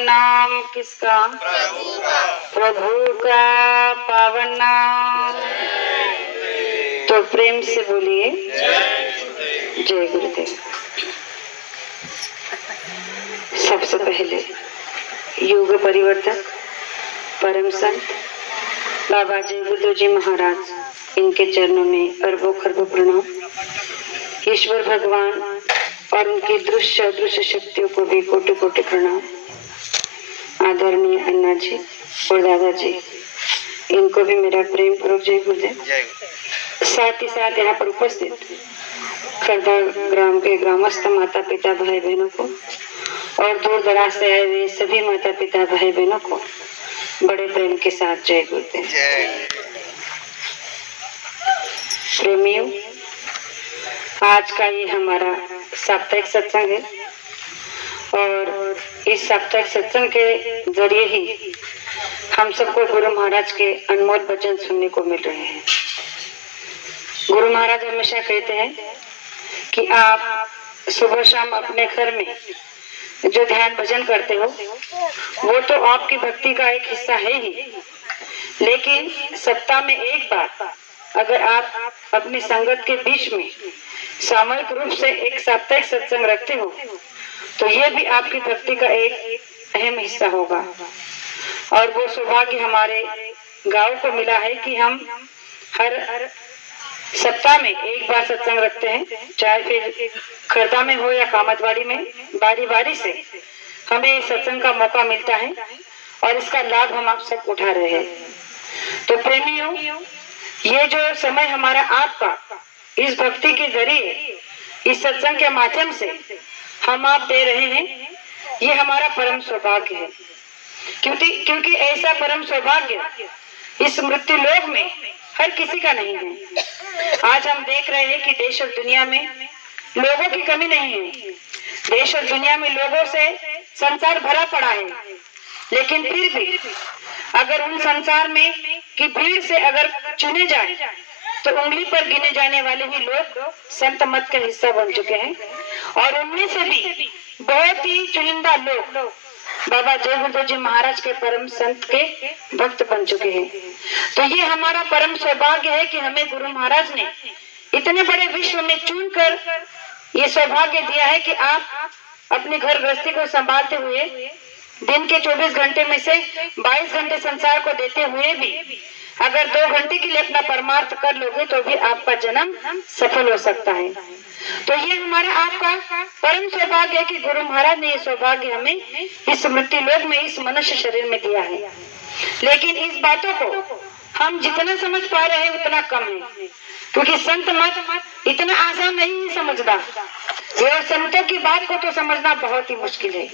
नाम किसका? प्रभु का पावन नाम। तो प्रेम से बोलिए जय गुरुदेव। सबसे पहले युग परिवर्तक परम संत बाबा जय गुरुदेव जी महाराज, इनके चरणों में अरबों खरबों प्रणाम। ईश्वर भगवान और उनकी दृश्य अदृश्य शक्तियों को भी कोटि कोटि प्रणाम। आदरणीय अन्ना जी और दादाजी, इनको भी मेरा प्रेम पूर्वक जय गुरुदेव। साथ ही साथ यहाँ पर उपस्थित खरदा ग्राम के ग्रामस्थ माता पिता भाई बहनों को और दूर दराज से आए हुए सभी माता पिता भाई बहनों को बड़े प्रेम के साथ जय गुरुदेव। प्रेमियों, आज का ये हमारा साप्ताहिक सत्संग है और इस साप्ताहिक सत्संग के जरिए ही हम सबको गुरु महाराज के अनमोल वचन सुनने को मिल रहे हैं। गुरु महाराज हमेशा कहते हैं कि आप सुबह शाम अपने घर में जो ध्यान भजन करते हो वो तो आपकी भक्ति का एक हिस्सा है ही, लेकिन सप्ताह में एक बार अगर आप अपनी संगत के बीच में सामूहिक रूप से एक साप्ताहिक सत्संग रखते हो तो ये भी आपकी भक्ति का एक अहम हिस्सा होगा। और वो सौभाग्य हमारे गांव को मिला है कि हम हर सप्ताह में एक बार सत्संग रखते हैं, चाहे फिर खरदा में हो या कामतवाड़ी में। बारी बारी से हमें सत्संग का मौका मिलता है और इसका लाभ हम आप सब उठा रहे हैं। तो प्रेमियों, ये जो समय हमारा आपका इस भक्ति के जरिए इस सत्संग के माध्यम से हम आप दे रहे हैं, ये हमारा परम सौभाग्य है। क्योंकि ऐसा परम सौभाग्य इस मृत्यु लोक में हर किसी का नहीं है। आज हम देख रहे हैं कि देश और दुनिया में लोगों की कमी नहीं है। देश और दुनिया में लोगों से संसार भरा पड़ा है, लेकिन फिर भी अगर उन संसार में की भीड़ से अगर चुने जाए तो उंगली पर गिने जाने वाले ही लोग संत मत का हिस्सा बन चुके हैं और उनमें से भी बहुत ही चुनिंदा लोग बाबा जय गुरुदेव जी महाराज के परम संत के भक्त बन चुके हैं। तो ये हमारा परम सौभाग्य है कि हमें गुरु महाराज ने इतने बड़े विश्व में चुनकर ये सौभाग्य दिया है कि आप अपने घर गृहस्थी को संभालते हुए दिन के 24 घंटे में से 22 घंटे संसार को देते हुए भी अगर 2 घंटे के लिए अपना परमार्थ कर लोगे तो भी आपका जन्म सफल हो सकता है। तो ये हमारा आपका परम सौभाग्य है कि गुरु महाराज ने ये सौभाग्य हमें इस मृत्यु लोक में इस मनुष्य शरीर में दिया है। लेकिन इस बातों को हम जितना समझ पा रहे हैं उतना कम है, क्योंकि संत मत इतना आसान नहीं समझदा और संतों की बात को तो समझना बहुत ही मुश्किल है।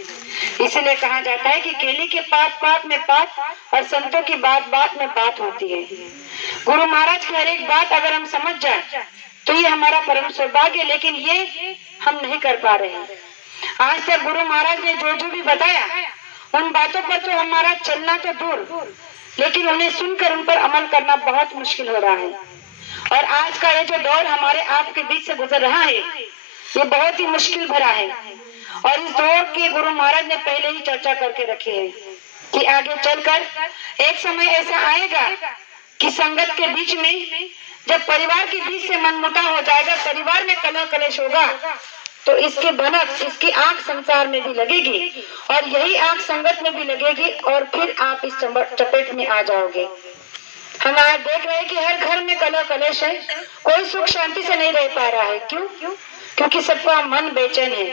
इसलिए कहा जाता है कि केले के पात पात में बात और संतों की बात बात में बात होती है। गुरु महाराज की हर एक बात अगर हम समझ जाए तो ये हमारा परम सौभाग्य, लेकिन ये हम नहीं कर पा रहे हैं। आज तक गुरु महाराज ने जो भी बताया उन बातों पर तो हमारा चलना तो दूर, लेकिन उन्हें सुनकर उन पर अमल करना बहुत मुश्किल हो रहा है। और आज का ये जो दौर हमारे आपके बीच से गुजर रहा है ये बहुत ही मुश्किल भरा है और इस दौर की गुरु महाराज ने पहले ही चर्चा करके रखी है कि आगे चलकर एक समय ऐसा आएगा कि संगत के बीच में जब परिवार के बीच से मनमुटाव हो जाएगा, परिवार में कलह कलेश होगा, तो इसके भनक इसकी आंख संसार में भी लगेगी और यही आंख संगत में भी लगेगी और फिर आप इस चपेट में आ जाओगे। हम आज देख रहे हैं कि हर घर में कलह कलेश है, कोई सुख शांति से नहीं रह पा रहा है। क्यों? क्योंकि सबका मन बेचैन है।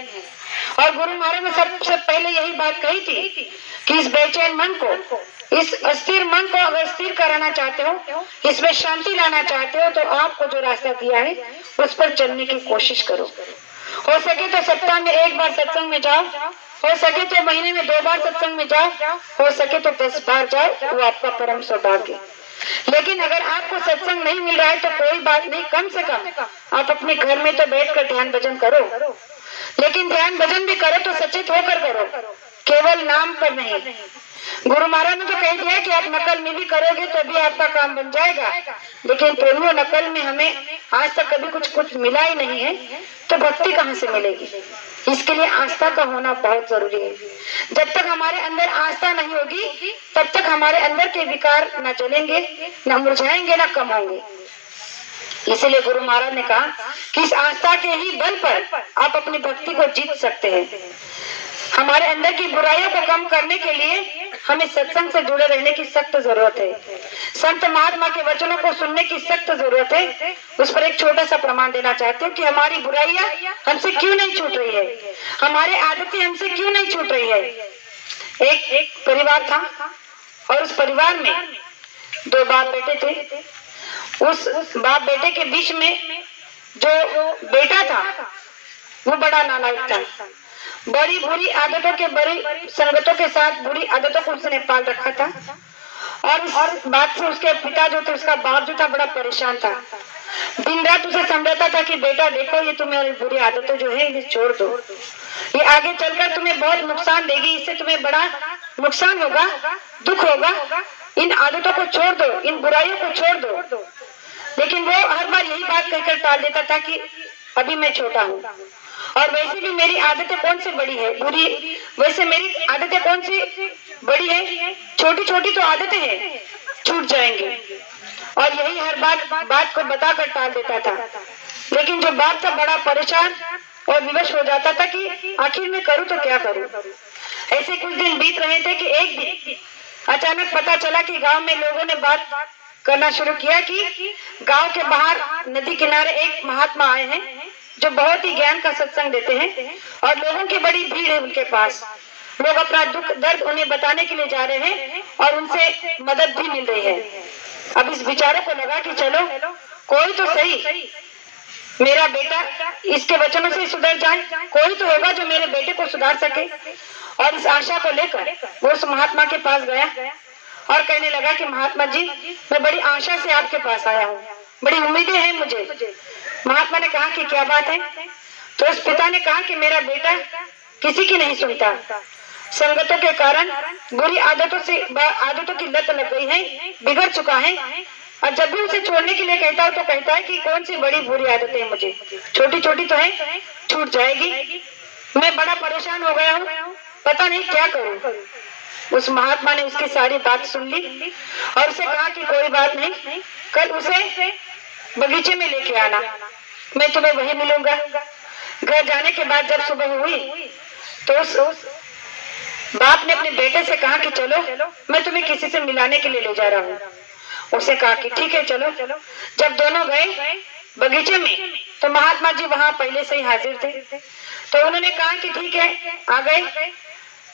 और गुरु महाराज ने सबसे पहले यही बात कही थी कि इस बेचैन मन को, इस अस्थिर मन को अगर स्थिर कराना चाहते हो, इसमें शांति लाना चाहते हो, तो आपको जो रास्ता दिया है उस पर चलने की कोशिश करो। हो सके तो सप्ताह में एक बार सत्संग में जाओ, हो सके तो महीने में 2 बार सत्संग में जाओ, हो सके तो 10 बार जाओ, वो आपका परम सौभाग्य। लेकिन अगर आपको सत्संग नहीं मिल रहा है तो कोई बात नहीं, कम से कम आप अपने घर में तो बैठकर ध्यान भजन करो, लेकिन ध्यान भजन भी करो तो सचेत होकर करो, केवल नाम पर नहीं। गुरु महाराज ने तो कह दिया कि आप नकल में भी करोगे तो भी आपका काम बन जाएगा, लेकिन प्रेमियों नकल में हमें आज तक कभी कुछ मिला ही नहीं है, तो भक्ति कहाँ से मिलेगी। इसके लिए आस्था का होना बहुत जरूरी है। जब तक हमारे अंदर आस्था नहीं होगी तब तक हमारे अंदर के विकार न जलेंगे, न मुरझाएंगे, न कम होंगे। इसलिए गुरु महाराज ने कहा कि इस आस्था के ही बल पर आप अपनी भक्ति को जीत सकते हैं। हमारे अंदर की बुराइयों को कम करने के लिए हमें सत्संग से जुड़े रहने की सख्त जरूरत है। संत महात्मा के वचनों को सुनने की सख्त जरूरत है। उस पर एक छोटा सा प्रमाण देना चाहती हूँ कि हमारी बुराइयां हमसे क्यों नहीं छूट रही है, हमारी आदतें हमसे क्यों नहीं छूट रही है। एक परिवार था और उस परिवार में दो बाप बेटे थे। उस बाप बेटे के बीच में जो बेटा था वो बड़ा नालायक था। बड़ी बुरी आदतों के, बड़ी संगतों के साथ बुरी आदतों को उसने पाल रखा था। और इस बात से उसके पिता जो थे, उसका बाप जो था, बड़ा परेशान था। दिन रात उसे समझाता था कि बेटा देखो, ये तुम्हारी बुरी आदतें जो है इन्हें छोड़ दो, ये आगे चलकर तुम्हें बहुत नुकसान देगी, इससे तुम्हें बड़ा नुकसान होगा, दुख होगा। इन आदतों को छोड़ दो, इन बुराइयों को छोड़ दो। लेकिन वो हर बार यही बात कहकर टाल देता था कि अभी मैं छोटा हूँ, और वैसे भी मेरी आदतें कौन सी बड़ी है बुरी, वैसे मेरी आदतें कौन सी बड़ी है, छोटी छोटी तो आदतें हैं, छूट जाएंगी। और यही हर बात को बताकर टाल देता था। लेकिन जो बाप था बड़ा परेशान और विवश हो जाता था कि आखिर मैं करूँ तो क्या करूँ। ऐसे कुछ दिन बीत रहे थे कि एक दिन अचानक पता चला कि गांव में लोगों ने बात करना शुरू किया कि गांव के बाहर नदी किनारे एक महात्मा आए हैं जो बहुत ही ज्ञान का सत्संग देते हैं, और लोगों की बड़ी भीड़ है उनके पास। लोग अपना दुख दर्द उन्हें बताने के लिए जा रहे हैं और उनसे मदद भी मिल रही है। अब इस बेचारे को लगा कि चलो कोई तो सही, मेरा बेटा इसके वचनों से सुधर जाए, कोई तो होगा जो मेरे बेटे को सुधार सके। और इस आशा को लेकर वो उस महात्मा के पास गया और कहने लगा कि महात्मा जी, मैं बड़ी आशा से आपके पास आया हूँ, बड़ी उम्मीदें हैं मुझे। महात्मा ने कहा कि क्या बात है। तो उस पिता ने कहा कि मेरा बेटा किसी की नहीं सुनता, संगतों के कारण बुरी आदतों की लत लग गई है, बिगड़ चुका है। और जब भी उसे छोड़ने के लिए कहता हूँ तो कहता है कि कौन सी बड़ी बुरी आदतें हैं, मुझे छोटी छोटी तो है, छूट जाएगी। मैं बड़ा परेशान हो गया हूँ, पता नहीं क्या करूँ। उस महात्मा ने उसकी सारी बात सुन ली और उसे कहा कि कोई बात नहीं, कल उसे बगीचे में लेके आना, मैं तुम्हें वहीं मिलूंगा। घर जाने के बाद जब सुबह हुई तो उस बाप ने अपने बेटे से कहा कि चलो मैं तुम्हें किसी से मिलाने के लिए ले जा रहा हूँ। उसे कहा कि ठीक है चलो। जब दोनों गए बगीचे में तो महात्मा जी वहाँ पहले से ही हाजिर थे। तो उन्होंने कहा कि ठीक है, आ गए।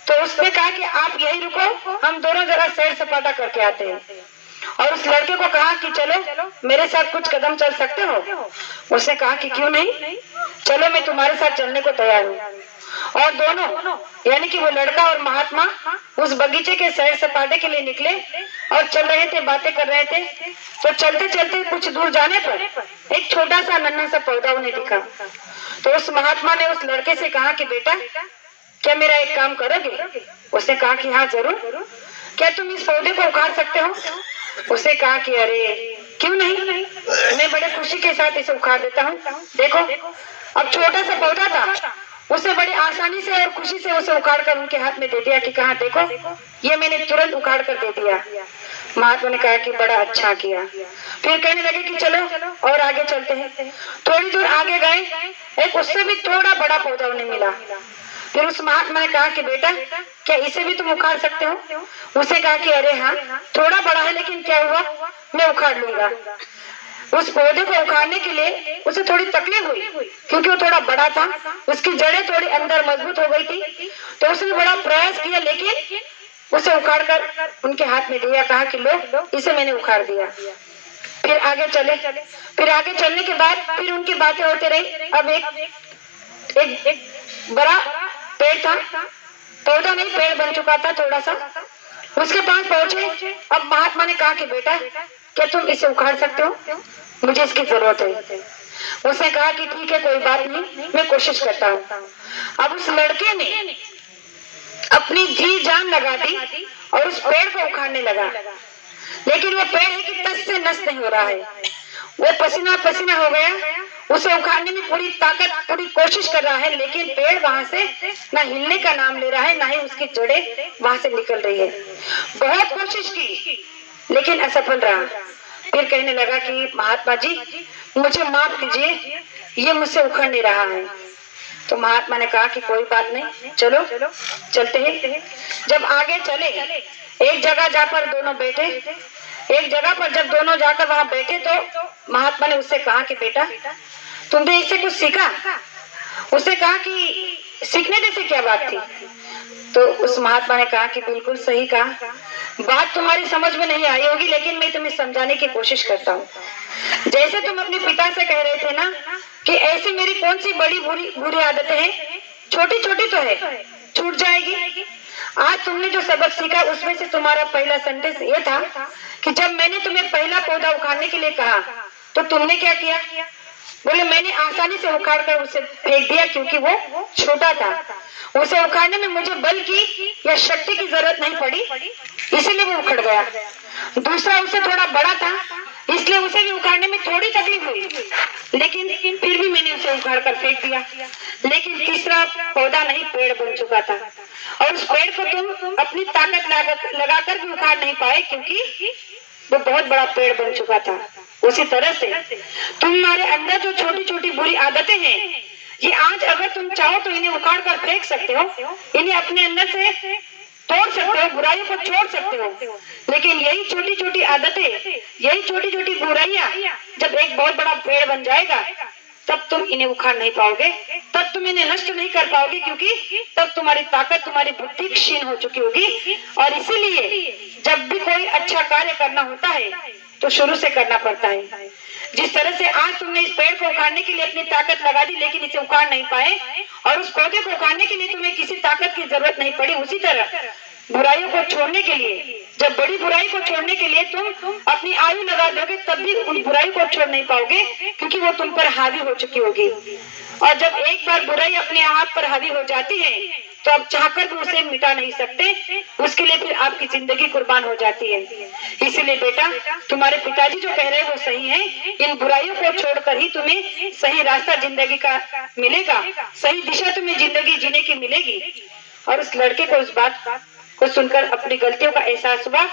तो उसने कहा कि आप यही रुको, हम दोनों जरा सैर सपाटा करके आते हैं। और उस लड़के को कहा कि चलो मेरे साथ कुछ कदम चल सकते हो। उसने कहा कि क्यों नहीं, चलो मैं तुम्हारे साथ चलने को तैयार हूँ। और दोनों यानी कि वो लड़का और महात्मा उस बगीचे के सैर सपाटे के लिए निकले और चल रहे थे, बातें कर रहे थे। तो चलते चलते कुछ दूर जाने पर एक छोटा सा नन्हा सा पौधा उन्हें दिखा। तो उस महात्मा ने उस लड़के से कहा कि बेटा क्या मेरा एक काम करोगे। उसने कहा कि हाँ जरूर, क्या तुम इस पौधे को उखाड़ सकते हो। उसे कहा कि अरे क्यों नहीं, मैं बड़े खुशी के साथ इसे उखाड़ देता हूँ। देखो अब छोटा सा पौधा था, उसे बड़ी आसानी से और खुशी से उसे उखाड़ कर उनके हाथ में दे दिया कि कहा देखो ये मैंने तुरंत उखाड़ कर दे दिया। महात्मा ने कहा कि बड़ा अच्छा किया। फिर कहने लगे कि चलो और आगे चलते हैं। थोड़ी दूर आगे गए, एक उससे भी थोड़ा बड़ा पौधा उन्हें मिला। फिर उस महात्मा ने कहा कि बेटा क्या इसे भी तुम उखाड़ सकते हो। उसे कहा कि अरे हाँ थोड़ा बड़ा है, लेकिन क्या हुआ, मैं उखाड़ लूंगा। उस पौधे को उखाड़ने के लिए उसे थोड़ी तकलीफ हुई क्योंकि वो थोड़ा बड़ा था, उसकी जड़ें थोड़ी अंदर मजबूत हो गई थी। तो उसने बड़ा प्रयास किया, लेकिन उसे उखाड़ कर उनके हाथ में दिया, कहा कि लो इसे मैंने उखाड़ दिया। फिर आगे चले। फिर आगे चलने के बाद फिर उनकी बातें होती रही। अब एक बड़ा पेड़ था, पौधा नहीं पेड़ बन चुका था थोड़ा सा, उसके पास पहुंचे। अब महात्मा ने कहा कि बेटा क्या तुम इसे उखाड़ सकते हो, मुझे इसकी जरूरत है। उसने कहा कि ठीक है कोई बात नहीं, मैं कोशिश करता हूँ। अब उस लड़के ने अपनी जी जान लगा दी और उस पेड़ को उखाड़ने लगा, लेकिन वो पेड़ है कि तस से नस नहीं हो रहा है। वो पसीना पसीना हो गया, उसे उखाड़ने में पूरी ताकत पूरी कोशिश कर रहा है, लेकिन पेड़ वहां से ना हिलने का नाम ले रहा है, ना ही उसकी जड़ें वहां से निकल रही है। बहुत कोशिश की लेकिन असफल रहा। फिर कहने लगा कि महात्मा जी मुझे माफ कीजिए, ये मुझसे उखड़ नहीं रहा है। तो महात्मा ने कहा कि कोई बात नहीं, चलो चलते हैं। जब आगे चले, एक जगह जा पर दोनों बैठे, एक जगह पर जब दोनों जाकर वहां बैठे तो महात्मा ने उससे कहा कि बेटा तुमने इससे कुछ सीखा? उसने कहा कि सीखने जैसे क्या बात थी? तो उस महात्मा ने कहा कि बिल्कुल सही कहा, बात तुम्हारी समझ में नहीं आई होगी, लेकिन मैं तुम्हें समझाने की कोशिश करता हूँ। जैसे तुम अपने पिता से कह रहे थे ना कि ऐसी मेरी कौन सी बड़ी बुरी बुरी आदतें हैं, छोटी छोटी तो है, छूट जाएगी। आज तुमने जो सबक सीखा उसमें से तुम्हारा पहला सेंटेंस ये था कि जब मैंने तुम्हें पहला पौधा उखाड़ने के लिए कहा तो तुमने क्या किया? बोले मैंने आसानी से उखाड़ कर उसे फेंक दिया क्योंकि वो छोटा था। उसे उखाड़ने में मुझे बल की या शक्ति की जरूरत नहीं पड़ी, इसीलिए वो उखड़ गया। दूसरा उसे थोड़ा बड़ा था, इसलिए उसे भी उखाड़ने में थोड़ी तकलीफ हुई, लेकिन फिर भी मैंने उसे उखाड़ कर फेंक दिया। लेकिन तीसरा पौधा नहीं, पेड़ बन चुका था, और उस पेड़ को तुम अपनी ताकत लगाकर भी उखाड़ नहीं पाए क्योंकि वो बहुत बड़ा पेड़ बन चुका था। उसी तरह से तुम्हारे अंदर जो छोटी छोटी बुरी आदतें हैं, ये आज अगर तुम चाहो तो इन्हें उखाड़ कर फेंक सकते हो, इन्हें अपने अंदर से तोड़ सकते हो, बुराइयों को छोड़ सकते हो। लेकिन यही छोटी छोटी आदतें, यही छोटी छोटी बुराइयां जब एक बहुत बड़ा पेड़ बन जाएगा तब तुम इन्हें उखाड़ नहीं पाओगे, तब तुम इन्हें नष्ट नहीं कर पाओगे, क्योंकि तब तुम्हारी ताकत, तुम्हारी बुद्धि क्षीण हो चुकी होगी। और इसीलिए जब भी कोई अच्छा कार्य करना होता है तो शुरू से करना पड़ता है। जिस तरह से आज तुमने इस पेड़ को उखाड़ने के लिए अपनी ताकत लगा दी लेकिन इसे उखाड़ नहीं पाए, और उस पौधे को उखाड़ने के लिए तुम्हें किसी ताकत की जरूरत नहीं पड़ी, उसी तरह बुराइयों को छोड़ने के लिए, जब बड़ी बुराई को छोड़ने के लिए तुम अपनी आयु लगा दोगे तब भी उन बुराई को छोड़ नहीं पाओगे, क्योंकि वो तुम पर हावी हो चुकी होगी। और जब एक बार बुराई अपने आप पर हावी हो जाती है तो अब चाहकर भी उसे मिटा नहीं सकते, उसके लिए फिर आपकी जिंदगी कुर्बान हो जाती है। इसलिए बेटा तुम्हारे पिताजी जो कह रहे हैं वो सही है, इन बुराइयों को छोड़कर ही तुम्हें सही रास्ता जिंदगी का मिलेगा, सही दिशा तुम्हें जिंदगी जीने की मिलेगी। और उस लड़के को उस बात को सुनकर अपनी गलतियों का एहसास हुआ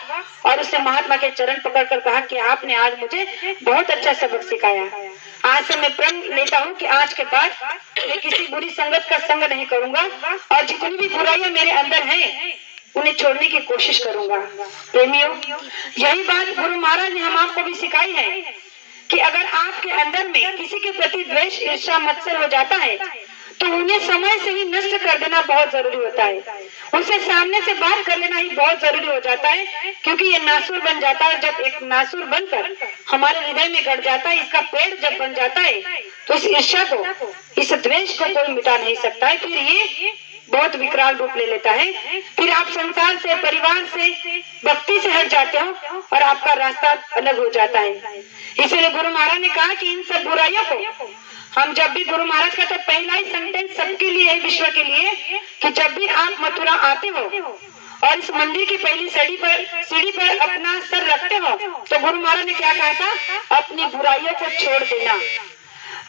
और उसने महात्मा के चरण पकड़कर कहा कि आपने आज मुझे बहुत अच्छा सबक सिखाया। आज से मैं प्रण लेता हूँ कि आज के बाद मैं किसी बुरी संगत का संग नहीं करूंगा और जितनी भी बुराइयां मेरे अंदर हैं उन्हें छोड़ने की कोशिश करूंगा। प्रेमियों, यही बात गुरु महाराज ने हम आपको भी सिखाई है कि अगर आपके अंदर में किसी के प्रति द्वेष, ईर्ष्या, मत्सर हो जाता है तो उन्हें समय से ही नष्ट कर देना बहुत जरूरी होता है। उनसे सामने से बात कर लेना ही बहुत जरूरी हो जाता है, क्योंकि ये नासुर बन जाता है। जब एक नासुर बनकर हमारे हृदय में गड़ जाता है, इसका पेड़ जब बन जाता है तो इस ईर्ष्या को, इस द्वेष को कोई मिटा नहीं सकता है। फिर ये बहुत विकराल रूप ले लेता है। फिर आप संसार से, परिवार से, भक्ति से हट जाते हो और आपका रास्ता अलग हो जाता है। इसलिए गुरु महाराज ने कहा कि इन सब बुराइयों को हम जब भी, गुरु महाराज का तो पहला ही सेंटेंस सबके लिए है, विश्व के लिए, कि जब भी आप मथुरा आते हो और इस मंदिर की पहली सीढ़ी पर अपना सर रखते हो तो गुरु महाराज ने क्या कहा था? अपनी बुराइयों को छोड़ देना।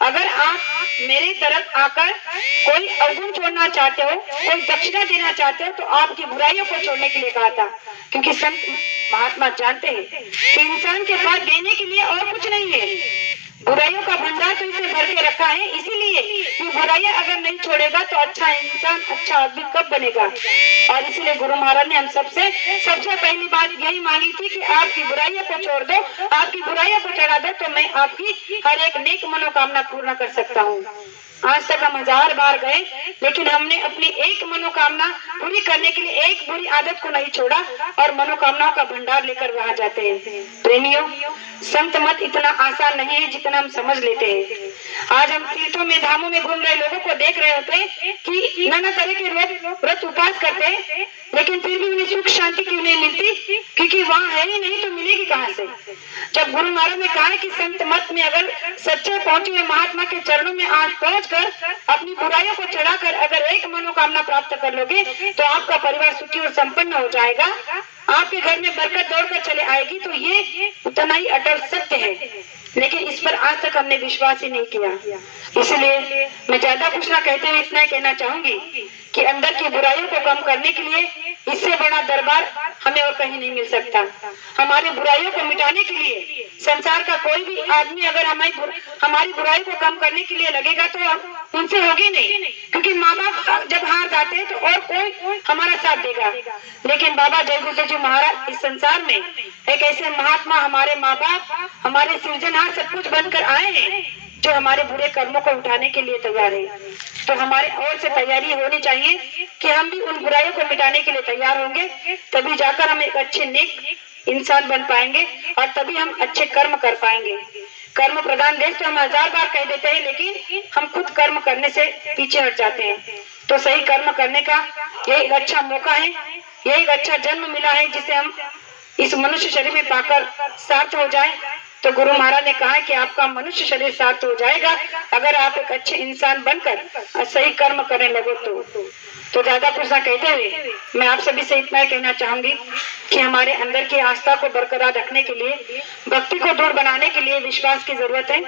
अगर आप मेरे तरफ आकर कोई अवगुण छोड़ना चाहते हो, कोई दक्षिणा देना चाहते हो तो आपकी बुराइयों को छोड़ने के लिए कहा था, क्योंकि संत महात्मा जानते हैं कि इंसान के पास देने के लिए और कुछ नहीं है। बुराइयों का भंडार तो इसे भर के रखा है, इसीलिए ये बुराइयां अगर नहीं छोड़ेगा तो अच्छा इंसान, अच्छा आदमी कब बनेगा। और इसलिए गुरु महाराज ने हम सबसे पहली बात यही मांगी थी कि आपकी बुराइयों को छोड़ दो, आपकी बुराइयों को चढ़ा दो तो मैं आपकी हर एक नेक मनोकामना पूर्ण कर सकता हूँ। आज तक हम 1000 बार गए लेकिन हमने अपनी एक मनोकामना पूरी करने के लिए एक बुरी आदत को नहीं छोड़ा और मनोकामनाओं का भंडार लेकर वहां जाते हैं। प्रेमियों, संत मत इतना आसान नहीं है जितना हम समझ लेते हैं। आज हम तीर्थों में, धामों में घूम रहे लोगों को देख रहे होते हैं कि नाना तरह के लोग व्रत उपवास करते हैं, लेकिन फिर भी उन्हें सुख शांति क्यों नहीं मिलती? क्योंकि वहाँ है ही नहीं तो मिलेगी कहाँ से? जब गुरु महाराज ने कहा कि संत मत में अगर सच्चे पहुंचे हुए महात्मा के चरणों में आज पहुंच समझकर अपनी बुराइयों को चढ़ाकर अगर एक मनोकामना प्राप्त कर लोगे तो आपका परिवार सुखी और संपन्न हो जाएगा, आपके घर में बरकत दौड़कर चले आएगी। तो ये उतना ही अटल सत्य है, लेकिन इस पर आज तक हमने विश्वास ही नहीं किया। इसलिए मैं ज्यादा कुछ ना कहते हुए इतना ही कहना चाहूंगी कि अंदर की बुराइयों को कम करने के लिए इससे बड़ा दरबार हमें और कहीं नहीं मिल सकता। हमारी बुराइयों को मिटाने के लिए संसार का कोई भी आदमी अगर हमारी बुराई को कम करने के लिए लगेगा तो उनसे होगी नहीं, क्योंकि माँ बाप जब हार जाते हैं तो और कोई हमारा साथ देगा। लेकिन बाबा जय गुरुदेव जी महाराज इस संसार में एक ऐसे महात्मा, हमारे माँ बाप, हमारे सृजनहार सब कुछ बनकर आए हैं जो हमारे बुरे कर्मों को उठाने के लिए तैयार है। तो हमारे ओर से तैयारी होनी चाहिए कि हम भी उन बुराइयों को मिटाने के लिए तैयार होंगे, तभी जाकर हम एक अच्छे नेक इंसान बन पाएंगे और तभी हम अच्छे कर्म कर पाएंगे। कर्म प्रधान देश तो हम 1000 बार कह देते हैं, लेकिन हम खुद कर्म करने से पीछे हट जाते हैं। तो सही कर्म करने का यही एक अच्छा मौका है, यही एक अच्छा जन्म मिला है जिसे हम इस मनुष्य शरीर में पाकर सार्थ हो जाए। तो गुरु महाराज ने कहा कि आपका मनुष्य शरीर सार्थ हो जाएगा अगर आप एक अच्छे इंसान बनकर सही कर्म करने लगो। तो ज्यादा कुछ ना कहते हुए मैं आप सभी से इतना ही कहना चाहूंगी कि हमारे अंदर की आस्था को बरकरार रखने के लिए, भक्ति को दृढ़ बनाने के लिए विश्वास की जरूरत है।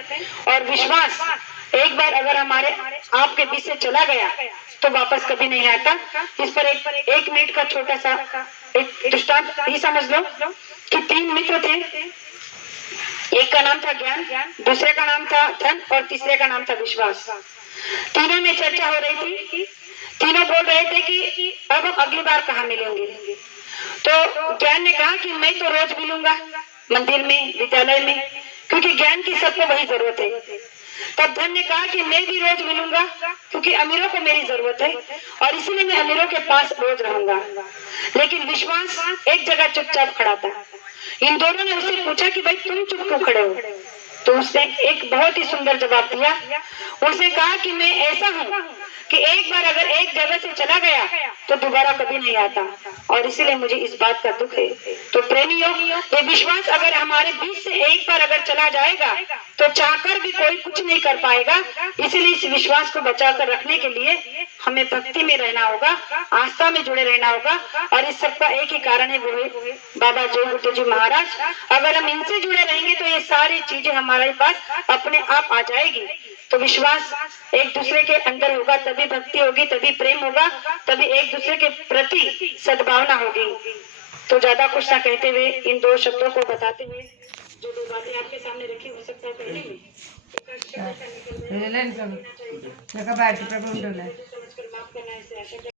और विश्वास एक बार अगर हमारे आपके बीच से चला गया तो वापस कभी नहीं आता। इस पर एक मिनट का छोटा सा एक दृष्टांत ही समझ लो कि 3 मित्र थे, एक का नाम था ज्ञान, दूसरे का नाम था धन और तीसरे का नाम था विश्वास। तीनों में चर्चा हो रही थी, तीनों बोल रहे थे कि अब हम अगली बार कहाँ मिलेंगे। तो ज्ञान ने कहा कि मैं तो रोज मिलूंगा मंदिर में, विद्यालय में, क्योंकि ज्ञान की सबको वही जरूरत है। तब धन ने कहा कि मैं भी रोज मिलूंगा क्योंकि अमीरों को मेरी जरूरत है और इसीलिए मैं अमीरों के पास रोज रहूंगा। लेकिन विश्वास एक जगह चुपचाप खड़ा था। इन दोनों ने उससे पूछा कि भाई तुम चुप क्यों खड़े हो। तो उसने एक बहुत ही सुंदर जवाब दिया। उसने कहा कि मैं ऐसा हूँ कि एक बार अगर एक जगह से चला गया तो दोबारा कभी नहीं आता और इसीलिए मुझे इस बात का दुख है। तो प्रेमियों, ये विश्वास अगर हमारे बीच से एक बार अगर चला जाएगा तो चाहकर भी कोई कुछ नहीं कर पाएगा। इसीलिए इस विश्वास को बचाकर रखने के लिए हमें भक्ति में रहना होगा, आस्था में जुड़े रहना होगा। और इस सबका एक ही कारण है, वो है बाबा जय गुरुदेव जी महाराज। अगर हम इनसे जुड़े रहेंगे तो ये सारी चीजें हमारे पास अपने आप आ जाएगी। तो विश्वास एक दूसरे के अंदर होगा तभी भक्ति होगी, तभी प्रेम होगा, तभी एक दूसरे के प्रति सद्भावना होगी। तो ज्यादा कुछ ना कहते हुए इन 2 शब्दों को बताते हुए जो 2 बातें आपके सामने रखी, हो सकता है पहले में समझकर माफ करना है।